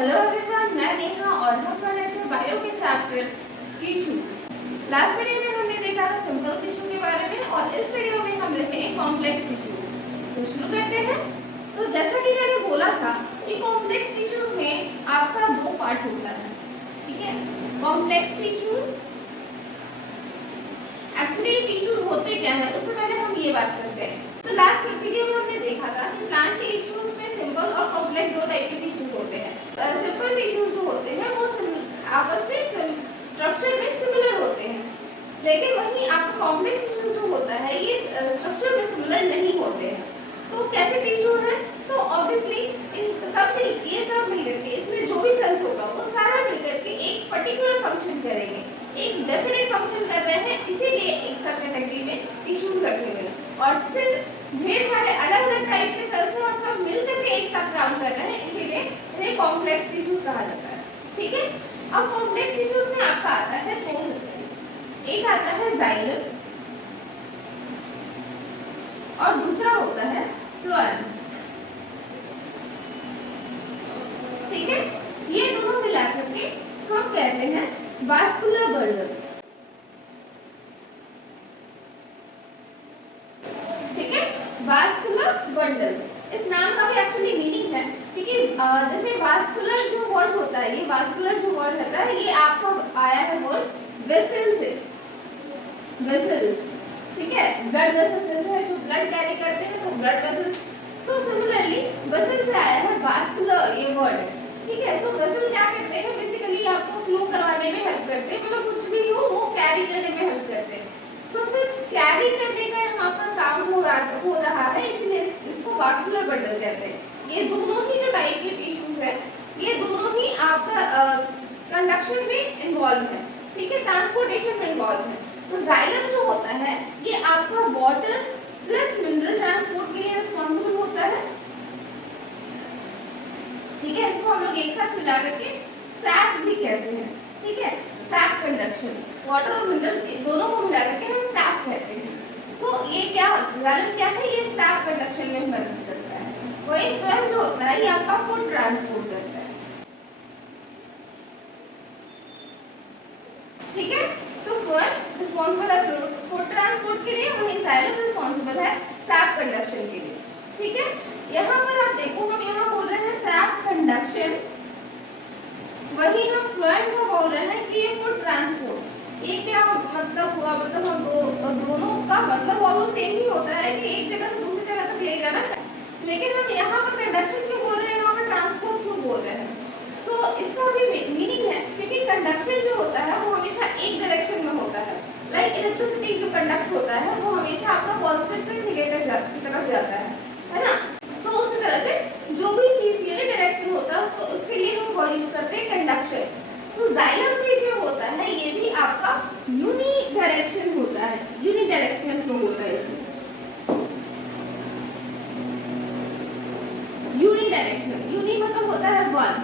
Hello everyone, मैं नेहा और हम पढ़ रहे थे बायो के चैप्टर टिश्यूज। लास्ट वीडियो में हमने देखा था सिंपल टिश्यू के बारे में और इस वीडियो में हम देखेंगे कॉम्प्लेक्स टिश्यूज। तो शुरू करते हैं। तो जैसा कि मैंने बोला था कि कॉम्प्लेक्स टिश्यूज में आपका दो पार्ट होता है, ठीक है। कॉम्प्लेक्स टिश्यूज एक्चुअली टिश्यूज होते क्या है उससे पहले हम ये बात करते हैं। तो लास्ट वीडियो में हमने देखा था कि प्लांट टिश्यूज में सिंपल और कॉम्प्लेक्स दो टाइप के टिश्यूज होते हैं। सिंपल टिश्यूज जो होते हैं वो आपस में स्ट्रक्चर में सिमिलर होते हैं, लेकिन वहीं आपका कॉम्प्लेक्स टिश्यूज जो होता है ये स्ट्रक्चर में सिमिलर नहीं होते हैं। तो कैसे टिश्यू है? तो ऑब्वियसली इन सब मिलकर के इसमें जो भी सेल्स होगा वो सारा मिलकर के एक पर्टिकुलर फंक्शन करेंगे, एक डेफिनेट फंक्शन कर रहे हैं, इसीलिए एक सब कैटेगरी में टिश्यूज रखे हुए हैं। और सिर्फ ढेर सारे अलग अलग टाइप के सेल्स हैं और सब मिलकर के एक साथ काम कर रहे हैं, इसीलिए इन्हें कॉम्प्लेक्स टिश्यूज कहा जाता है, ठीक है। अब कॉम्प्लेक्स टिश्यूज में आपका आता है दो सेल, एक आता है जाइलम और दूसरा होता है फ्लोएम, ठीक है। ये दोनों मिला करके हम कहते हैं वास्कुलर बंडल, ठीक है। वास्कुलर बंडल इस नाम का भी एक्चुअली मीनिंग है, क्योंकि जैसे वास्कुलर जो वर्ड होता है, ये वास्कुलर जो वर्ड होता है ये आपका आया है वर्ड वेसल से, वेसल्स, ठीक है। ब्लड वेसल्स जैसे जो ब्लड कैरी करते हैं तो blood vessels, so similarly vessel से आया है वास्कुलर ये वर्ड, ठीक है। सो वेसल क्या करते हैं, बेसिकली आपको फ्लो करवाने में हेल्प करते हैं, मतलब कुछ भी हो वो कैरी करने में हेल्प करते हैं। सो सिंस कैरी करने का यहाँ पर काम हो रहा है, इसलिए इसको वास्कुलर बंडल कहते हैं। ये दोनों ही जो टाइप के टिश्यूज है ये दोनों ही आपका कंडक्शन में इन्वॉल्व है, ठीक है, ट्रांसपोर्टेशन में इन्वॉल्व है। तो जाइलम जो होता है ये आपका वाटर प्लस मिनरल ट्रांसपोर्ट के लिए रिस्पॉन्सिबल होता है, ठीक है। इसको हम लोग एक साथ मिला करके सैप भी कहते हैं, ठीक है। सैप कंडक्शन, वाटर और मिनरल दोनों को मिला करके हम सैप कहते हैं। सो ये क्या जाइलम क्या है, ये सैप कंडक्शन में मदद करता है। वही फ्लोएम जो होता है ये आपका फूड ट्रांसपोर्ट करता है, ठीक है। सो फ्लोएम रिस्पॉन्सिबल है फूड ट्रांसपोर्ट के लिए, वही जाइलम रिस्पॉन्सिबल है सैप कंडक्शन के लिए, ठीक है। यहाँ पर आप देखो हम यहाँ बोल रहे हैं सैप कंडक्शन, वही हम फ्लोएम को बोल रहे हैं कि ये फूड ट्रांसपोर्ट। ये क्या मतलब हुआ, मतलब हम दोनों का मतलब ऑलमोस्ट सेम ही होता है कि एक जगह से दूसरी जगह तक ले जाना, लेकिन हम यहाँ पर कंडक्शन क्यों बोल रहे हैं, यहाँ पर ट्रांसपोर्ट क्यों बोल रहे हैं? सो इसका भी मीनिंग है, क्योंकि कंडक्शन जो होता है वो हमेशा एक डायरेक्शन में होता है। लाइक इलेक्ट्रिसिटी जो कंडक्ट होता है वो हमेशा आपका पॉजिटिव से नेगेटिव की तरफ जाता है ना। सो उसी तरह से जो भी चीज यूनि डायरेक्शन होता है उसको उसके लिए हम वर्ड यूज करते हैं कंडक्शन। सो जाइलम में जो होता है ये भी आपका यूनि डायरेक्शन होता है, यूनि डायरेक्शन फ्लो होता है इसमें, यूनि डायरेक्शन, यूनि मतलब होता है वन,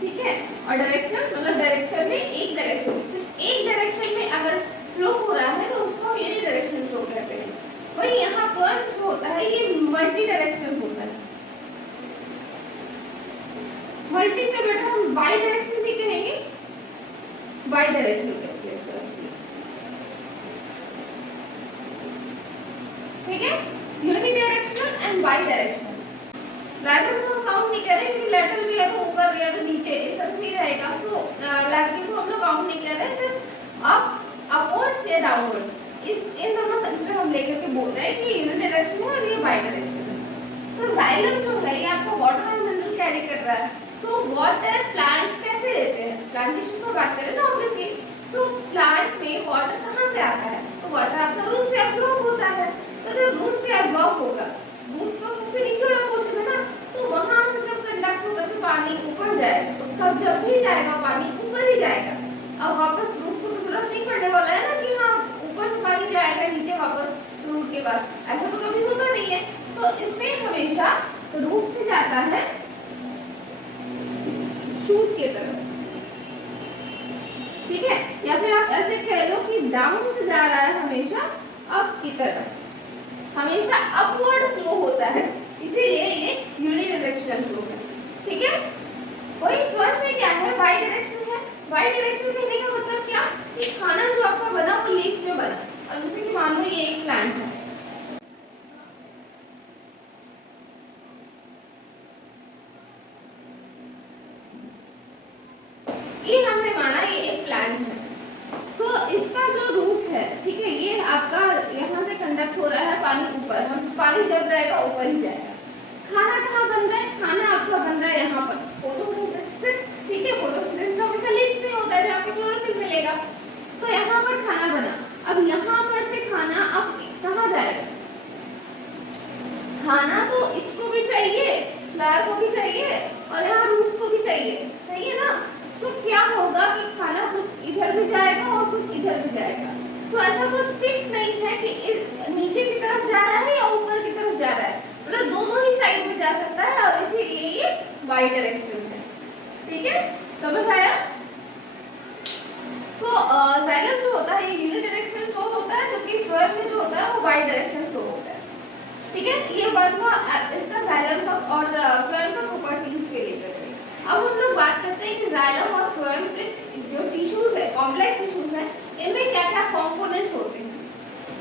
ठीक है, और डायरेक्शन मतलब डायरेक्शन में एक डायरेक्शन, सिर्फ एक डायरेक्शन में अगर फ्लो हो रहा है तो उसको हम यूनि डायरेक्शन फ्लो कहते हैं। वही यहाँ पर जो होता है ये मल्टी डायरेक्शन होता है, मल्टी से बेटा हम बाई डायरेक्शन भी कहेंगे, बाई डायरेक्शन कहते हैं इसको, ठीक है। Unidirectional and bidirectional. Lateral को हम काउंट नहीं करें क्योंकि लैटरल भी है तो ऊपर या तो नीचे इस तरह से ही रहेगा। सो लैटरल को हम लोग काउंट नहीं कर रहे, जस्ट अप अपवर्ड्स या डाउनवर्ड्स, इन दोनों सेंस में हम लेकर के बोल रहे हैं कि यूनि डायरेक्शन है और ये बाई डायरेक्शन है। सो जाइलम जो है ये आपको वाटर और मिनरल कैरी कर रहा है। सो वाटर प्लांट्स कैसे लेते हैं, प्लांटेशन पर बात करें ना ऑब्वियसली। सो प्लांट में वाटर कहाँ से आता है, तो वाटर आपका रूट से एब्जॉर्ब होता है। तो जब रूट से एब्जॉर्ब होगा, रूट तो सबसे नीचे वाला पोर्शन है ना, तो वहां से जब कंडक्ट होकर के पानी ऊपर जाएगा तो कब जब भी जाएगा पानी ऊपर ही जाएगा। अब वापस रूट को तो जरूरत नहीं पड़ने वाला है ना कि हाँ ऊपर से पानी जाएगा नीचे वापस रूट के पास, ऐसा तो कभी होता नहीं है। सो इसमें हमेशा रूट से जाता है शूट की तरफ, ठीक है, या फिर आप ऐसे कह लो कि डाउन से जा रहा है हमेशा अप की तरफ, हमेशा अपवर्ड फ्लो होता है, इसीलिए ये यूनिडायरेक्शनल फ्लो है, ठीक है। वही यूनिडायरेक्शनल कहने का मतलब क्या कि खाना जो आपका बना वो लीफ में बना। अब जैसे कि मान लो ये एक प्लांट है, ये हमने माना ये एक प्लांट है। सो इसका जो रूट है, ठीक है, ये आपका यहाँ से कंडक्ट हो रहा है पानी ऊपर, हम पानी जब जाएगा ऊपर ही जाएगा। खाना कहाँ बन रहा है? खाना आपका बन रहा है यहाँ पर फोटोसिंथेसिस, ठीक है। फोटोसिंथेसिस तो हमेशा लीफ में होता है जहाँ पे क्लोरोफिल मिलेगा। सो यहाँ पर खाना बना, अब यहाँ पर से खाना अब कहाँ जाएगा? खाना तो इसको भी चाहिए, फ्लावर को भी चाहिए और यहाँ रूट्स को भी चाहिए, सही है ना। सो क्या होगा कि खाना कुछ इधर भी जाएगा और कुछ इधर भी जाएगा। सो ऐसा कुछ फिक्स नहीं है कि नीचे की तरफ जा रहा है या ऊपर की तरफ जा रहा है, मतलब दोनों ही साइड में जा सकता है और इसीलिए ये वाई डायरेक्शन है, ठीक है, समझ आया। सो जाइलम जो होता है ये यूनिडायरेक्शनल फ्लो होता है, जबकि फ्लोएम में जो होता है वो बाई डायरेक्शनल फ्लो होता है, ठीक है। ये बात हुआ इसका जाइलम का और फ्लोएम का प्रॉपर्टीज पे लेकर। अब हम लोग बात करते हैं कि जाइलम और फ्लोएम के जो टिश्यूज है, कॉम्प्लेक्स टिश्यूज है, इनमें क्या क्या कंपोनेंट्स होते हैं।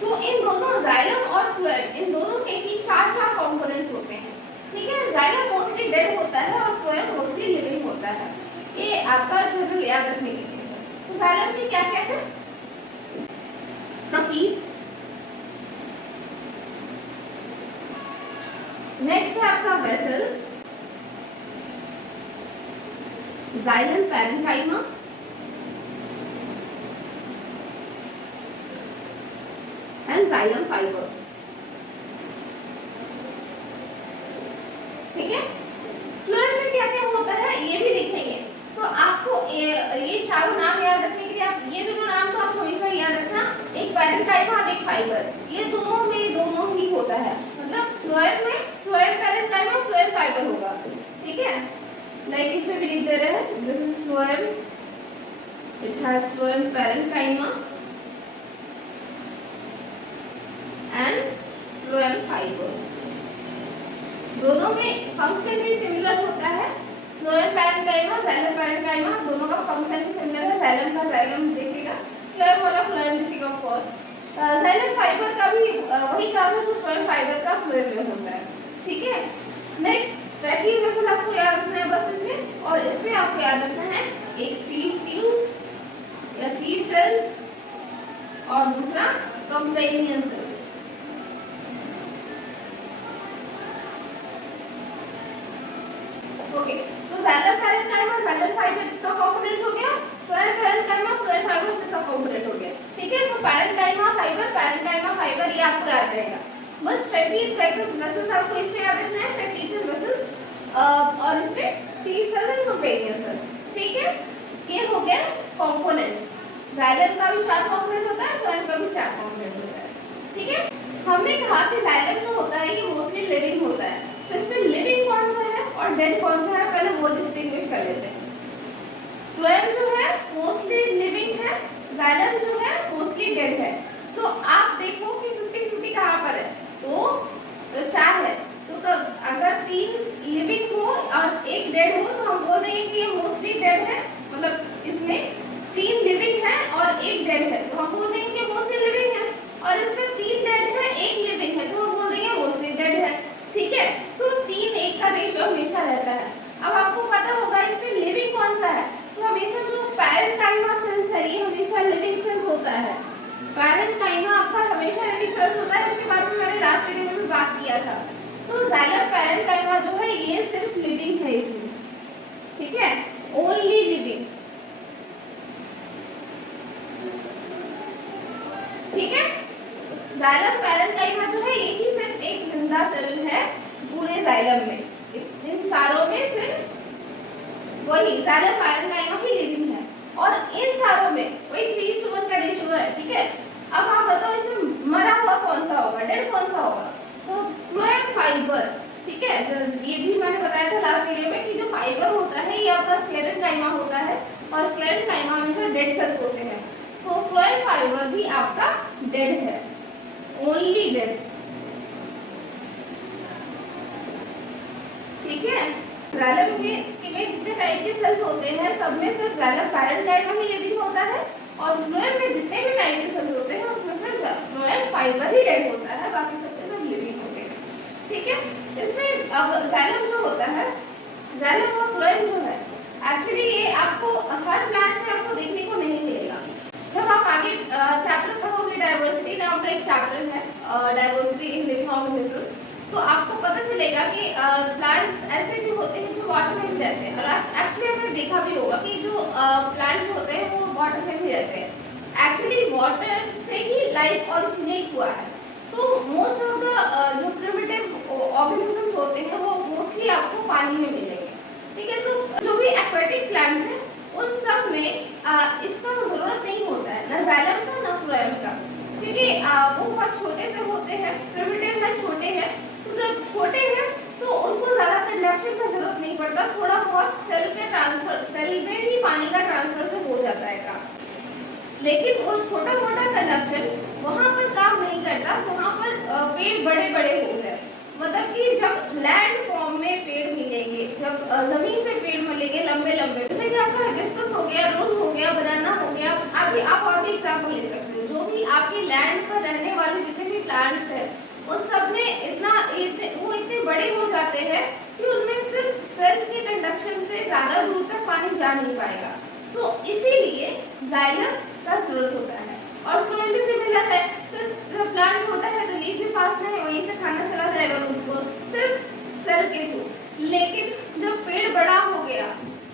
सो इन दोनों जाइलम और फ्लोएम इन दोनों के ही चार कंपोनेंट्स होते हैं, ठीक है। जाइलम मोस्टली डेड होता है और फ्लोएम मोस्टली लिविंग होता है, ये आपका जनरल याद रखने के लिए। सो जाइलम में क्या क्या है? प्रोटीन्स, नेक्स्ट है आपका vessels, xylem parenchyma, and xylem fibre, ठीक है। फ्लोएम में क्या क्या होता है ये भी लिखेंगे, तो आपको ये चारों नाम याद रखने के लिए आप ये दोनों नाम तो आप हमेशा याद रखना, एक पैरेन्काइमा और एक फाइबर, ये दोनों में दोनों ही होता है, मतलब फ्लोएम में फ्लोएम पैरेन्काइमा फ्लोएम फाइबर होगा, ठीक है। लाइक इसमें भी लिख दे रहे हैं, this is phloem, it has phloem parenchyma and phloem fibre. दोनों में फंक्शन भी सिमिलर होता है, फ्लोएम पैरेन्काइमा जाइलम पैरेन्काइमा दोनों का फंक्शन भी सिमिलर है, जाइलम का जाइलम दिखेगा, फ्लोएम वाला फ्लोएम दिखेगा ऑफ कोर्स। जाइलम फाइबर का भी वही काम है जो फ्लोएम फाइबर का फ्लोएम में होता है, ठीक है। नेक्स्ट ट्रैकिंग वेसल आपको याद रखना है बस इसमें, और इसमें आपको याद रखना है एक सीड ट्यूब्स या सीड सेल्स और दूसरा कंपेनियन सेल्स। ओके, सो जाइलम पैरेन्काइमा जाइलम फाइबर इसका कंपोनेंट हो गया, फ्लोएम पैरेन्काइमा फ्लोएम फाइबर इसका कंपोनेंट हो गया, ठीक है। सो पैरेन्काइमा फाइबर ये आपको याद रहेगा। बस ट्रैकिंग वेसल्स आपको इसमें याद रखना है, ट्रैकिंग वेसल्स और इसमें sieve cells and companion cells, ठीक है। ये हो गया कंपोनेंट्स, जाइलम का भी 4 कंपोनेंट होता है, फ्लोएम का भी 4 कंपोनेंट होता है, ठीक है। हमने कहा कि जाइलम जो होता है ये मोस्टली लिविंग होता है, तो इसमें लिविंग कौन सा है और डेड कौन सा है पहले वो डिस्टिंग्विश कर लेते हैं। फ्लोएम जो है मोस्टली लिविंग है, जाइलम जो है मोस्टली डेड है। सो आप देखो कि 50-50 कहाँ पर है, तो 4 है, तो अगर 3 लिविंग हो और 1 डेड हो तो हम बोल देंगे कि ये मोस्टली डेड है, मतलब इसमें 3 लिविंग है और 1 डेड है तो हम बोल देंगे कि मोस्टली लिविंग है, और इसमें 3 डेड है 1 लिविंग है तो हम बोल देंगे मोस्टली डेड है, ठीक है। सो 3-1 का रेशियो हमेशा रहता है। अब आपको पता होगा इसमें लिविंग कौन सा है, तो हमेशा जो पैरेन्काइमा सेल्स है ये हमेशा लिविंग सेल्स होता है, पैरेन्काइमा आपका हमेशा लिविंग सेल्स होता है, इसके बारे में मैंने लास्ट वीडियो में भी बात किया था। सो जाइलम पैरेन्काइमा जो है ये सिर्फ लिविंग है इसमें, ठीक है, ओनली लिविंग, ठीक है। जाइलम पैरेन्काइमा जो है ये ही सिर्फ एक जिंदा सेल है पूरे जाइलम में, इन चारों में सिर्फ वही जाइलम पैरेन्काइमा ही लिविंग है, और इन चारों में वही 3:1 का रेशियो है, ठीक है। अब आप बताओ इसमें मरा हुआ कौन सा होगा, डेड कौन सा होगा, तो फ्लोएम फाइबर, ठीक है। ये भी मैंने बताया था लास्ट वीडियो में कि जो फाइबर होता है ये आपका स्क्लेरेन्काइमा होता है, और स्क्लेरेन्काइमा हमेशा डेड सेल्स होते हैं, सो फ्लोएम फाइबर भी आपका डेड है, ओनली डेड, ठीक है। जाइलम में जितने टाइप के सेल्स होते हैं सब में सिर्फ जाइलम पैरेन्काइमा ही लिविंग होता है, और फ्लोएम में जितने भी टाइप के सेल्स होते हैं उसमें सिर्फ फ्लोएम फाइबर ही डेड होता है, बाकी सब के सब लिविंग होते हैं। ठीक है, इसमें अब जाइलम जो होता है, जाइलम और फ्लोएम जो है एक्चुअली ये आपको हर प्लांट में आपको देखने को नहीं मिलेगा। जब आप आगे चैप्टर पढ़ोगे, डाइवर्सिटी नाम का एक चैप्टर है, डाइवर्सिटी इन लिविंग ऑर्गेनिजम्स, तो आपको पता चलेगा कि प्लांट्स ऐसे भी होते हैं जो वाटर में भी रहते हैं, और एक्चुअली आपने देखा भी होगा कि जो प्लांट्स होते हैं वो वाटर में भी रहते हैं। एक्चुअली वाटर से ही लाइफ ओरिजिनेट हुआ है, तो मोस्ट ऑफ द जो प्रिमिटिव ऑर्गेनिजम्स होते हैं वो मोस्टली आपको पानी में मिलेंगे। ठीक है, तो जो भी एक्वेटिक प्लांट्स हैं उन सब में इसका जरूरत नहीं होता है, ना जाइलम का ना फ्लोएम का, क्योंकि वो बहुत छोटे से होते हैं, प्रिमिटिव में छोटे हैं। तो जब छोटे हैं तो उनको ज़्यादा कंडक्शन का जरूरत नहीं पड़ता, थोड़ा बहुत सेल के ट्रांसफर, सेल में भी पानी का ट्रांसफर से हो जाता है काम। लेकिन वो छोटा मोटा कंडक्शन वहाँ पर काम नहीं करता जहाँ पर पेड़ बड़े बड़े हो गए, मतलब कि जब लैंड फॉर्म में पेड़ मिलेंगे, जब जमीन पे पेड़ मिलेंगे लंबे लंबे, जैसे कि आपका हिबिस्कस हो गया, रोज हो गया, बनाना हो गया, आप और भी एग्जाम्पल ले सकते हो। जो भी आपके लैंड पर रहने वाले जितने भी प्लांट्स हैं उन सब में वो इतने बड़े हो जाते हैं कि उनमें सिर्फ सेल्स के कंडक्शन से ज़्यादा दूर तक पानी जा नहीं पाएगा। सो इसीलिए जाइलम का जरूरत होता है। और फ्लोएम भी सिमिलर है, सिर्फ जब प्लांट छोटा है तो लीफ भी पास में है, वहीं से खाना चला जाएगा उसको सिर्फ सेल के थ्रू। लेकिन जब पेड़ बड़ा हो गया,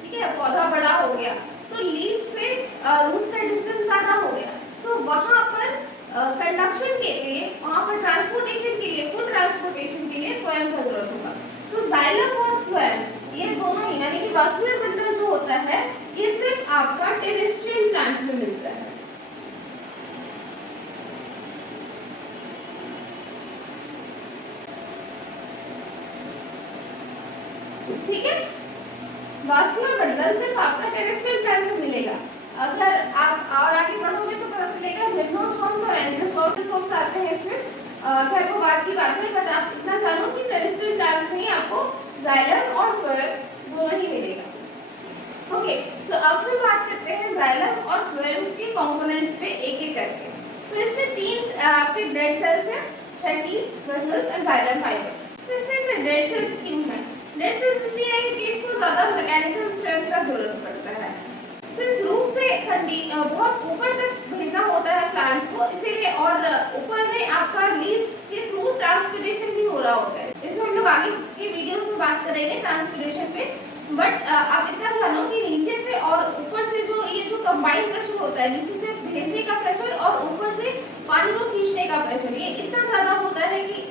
ठीक है, पौधा बड़ा हो गया, तो लीफ से रूट का डिस्टेंस ज़्यादा हो गया, सो वहाँ पर कंडक्शन के लिए, वहाँ पर ट्रांसपोर्टेशन के लिए, फूड ट्रांसपोर्टेशन के लिए फ्लोएम का जरूरत होगा। तो जाइलम और फ्लोएम ये दोनों ही, यानी कि वास्कुलर बंडल जो होता है ये सिर्फ आपका टेरेस्ट्रियल प्लांट्स में मिलता है। ठीक है, वास्कुलर बंडल सिर्फ आपका टेरेस्ट्रियल प्लांट्स में मिलेगा। अगर आप और आगे बढ़ोगे तो पता चलेगा जिम्नोस्पर्म्स और एंजियोस्पर्म्स आते हैं इसमें, खैर वो बात की बात है, बट आप इतना जानो कि टेरेस्ट्रियल प्लांट्स में ही आपको जाइलम और फ्लोएम दोनों ही मिलेगा। ओके, सो अब फिर बात करते हैं जाइलम और फ्लोएम के कंपोनेंट्स पे एक एक करके। सो इसमें तीन आपके डेड सेल्स हैं, फैटीज, वेसल्स एंड जाइलम फाइबर। सो इसमें डेड सेल्स क्यों हैं? डेड सेल्स इसलिए है कि इसको ज़्यादा मैकेनिकल स्ट्रेंथ का जरूरत पड़ता है, सिंस रूट से बहुत ऊपर तक भेजना होता है प्लांट को, इसीलिए, और ऊपर में आपका लीव्स के थ्रू ट्रांसपिरेशन भी हो रहा होता है। इसमें हम लोग आगे की वीडियोस में बात करेंगे ट्रांसपिरेशन पे, बट आप इतना जानो कि नीचे से और ऊपर से जो ये जो कंबाइंड प्रेशर होता है, नीचे से भेजने का प्रेशर और ऊपर से पानी को खींचने का प्रेशर, ये इतना ज़्यादा होता है कि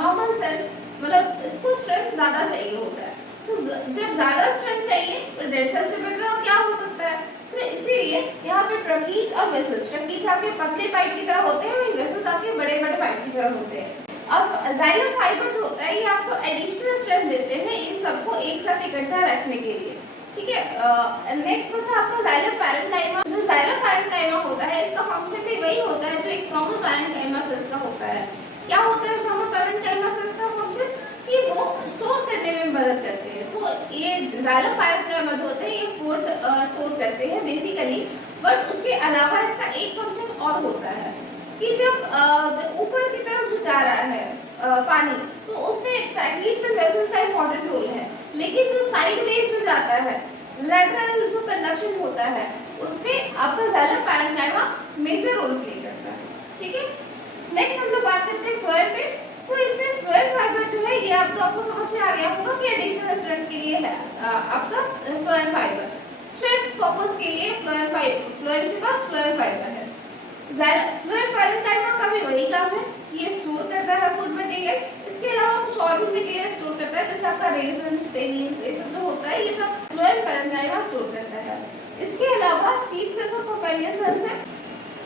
नॉर्मल सेल, मतलब इसको स्ट्रेंथ ज़्यादा चाहिए होता है। तो जब ज़्यादा स्ट्रेंथ चाहिए तो डेड सेल से बेटर और क्या हो सकता है? तो इसीलिए यहाँ पे ट्रकीज और वेसल्स, ट्रकीज आपके पतले पाइप की तरह होते हैं, वहीं वेसल्स आपके बड़े बड़े पाइप की तरह होते हैं। अब जाइलम फाइबर जो होता है ये आपको एडिशनल स्ट्रेंथ देते हैं इन सबको एक साथ इकट्ठा रखने के लिए। ठीक है, नेक्स्ट बचा आपका जाइलम पैरेन्काइमा। जो जाइलम पैरेन्काइमा होता है इसका फंक्शन भी वही होता है जो एक कॉमन पैरेन्काइमा सेल्स का होता है। क्या होता है कॉमन पैरेन्काइमा सेल्स का फंक्शन? कि वो स्टोर करने में मदद करते हैं। सो ये जाइलम पैरेन्काइमा जो होते हैं ये फूड स्टोर करते हैं बेसिकली, बट उसके अलावा इसका एक फंक्शन और होता है कि जब ऊपर की तरफ जो जा रहा है पानी, तो उसमें ट्रैकीज एंड वेसल्स का इंपॉर्टेंट रोल है, लेकिन जो साइड वेज जो जाता है, लैटरल जो कंडक्शन होता है, उसमें आपका xylem parenchyma major role play करता है। ठीक है, नेक्स्ट हम लोग बात करते हैं फ्लोएम पे। सो इसमें फ्लोएम फाइबर जो है ये आपको समझ में आ गया होगा कि एडिशनल स्ट्रेंथ के लिए है आपका फ्लोएम फाइबर, स्ट्रेंथ पर्पस के लिए फ्लोएम के पास फ्लोएम फाइबर है। फ्लोएम पैरेन्काइमा का भी वही काम है, ये स्टोर करता है फूड मटेरियल, इसके अलावा कुछ और भी मटेरियल स्टोर करता है, जैसे आपका रेजन, टेनिन्स, ये सब जो होता है ये सब फ्लोएम पैरेन्काइमा स्टोर करता है। इसके अलावा सीड सेल्स और प्रोपेलियन सेल्स हैं।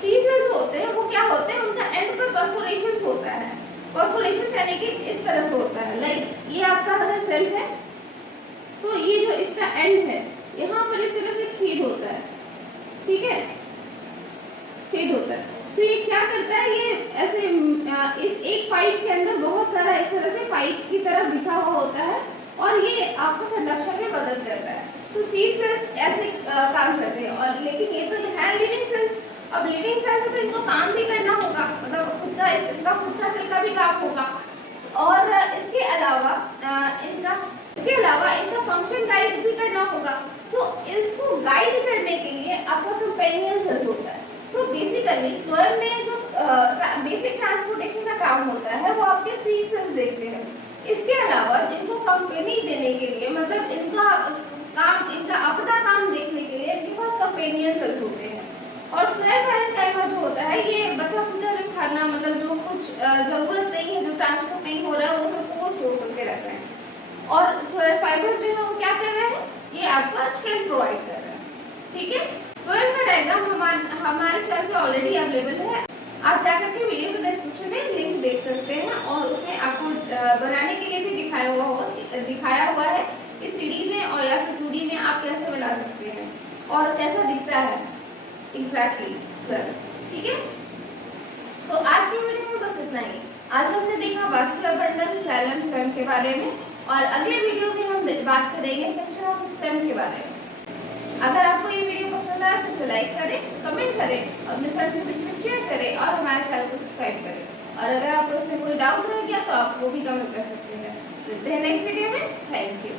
सीड सेल्स होते हैं वो क्या होते हैं, उनका एंड पर परफोरेशंस होता है। परफोरेशंस यानी कि इस तरह से होता है, लाइक ये आपका अगर सेल है तो ये जो इसका एंड है यहाँ पर इस तरह से छेद होता है। ठीक है, छेद होता है। तो ये क्या करता है, ये ऐसे इस एक पाइप के अंदर बहुत सारा इस तरह से पाइप की तरह बिछा हुआ होता है, और ये आपका कंडक्शन में मदद करता है। सो सिव सेल्स ऐसे काम करते हैं, और लेकिन ये तो है लिविंग सेल्स। अब लिविंग सेल्स तो इनको काम भी करना होगा, मतलब इनका खुद का सेल का भी काम होगा, और इसके अलावा इनका फंक्शन गाइड भी करना होगा। सो इसको गाइड करने के लिए आपका कंपेनियन सेल्स होता है। सो बेसिकली फ्लोएम में जो बेसिक ट्रांसपोर्टेशन का काम होता है वो आपके सिव सेल्स देखते हैं। इसके अलावा इनको कंपनी देने के लिए, मतलब इनका अपना काम देखने के लिए इनके पास कंपेनियन सेल्स होते हैं। और फ्लोएम पैरेन्काइमा जो होता है ये बचा खुचा जो खाना, मतलब जो कुछ जरूरत नहीं है, जो ट्रांसपोर्ट नहीं हो रहा है, वो सबको वो स्टोर करके रख रहे हैं। और फाइबर जो है वो क्या कर रहे हैं, ये आपका स्ट्रेंथ प्रोवाइड कर रहा है। ठीक है, फ्लोएम का डायग्राम हमारे चैनल पे ऑलरेडी अवेलेबल है, आप जाकर के वीडियो के डिस्क्रिप्शन में लिंक देख सकते हैं, और उसमें आपको बनाने के लिए भी दिखाया हुआ है कि 3D में और या फिर 2D में आप कैसे बना सकते हैं और कैसा दिखता है एग्जैक्टली फ्लोएम। ठीक है, सो आज की वीडियो में बस इतना ही। आज हमने देखा वास्कुलर बंडल जाइलम फ्लोएम के बारे में, और अगले वीडियो में हम बात करेंगे सेक्शन ऑफ स्टेम के बारे में। अगर आपको ये वीडियो पसंद आया तो इसे लाइक करें, कमेंट करें, अपने फ्रेंड्स में शेयर करें और हमारे चैनल को सब्सक्राइब करें। और अगर आपको इसमें कोई डाउट रह गया तो आप वो भी कमेंट कर सकते हैं। मिलते हैं नेक्स्ट वीडियो में। Thank you.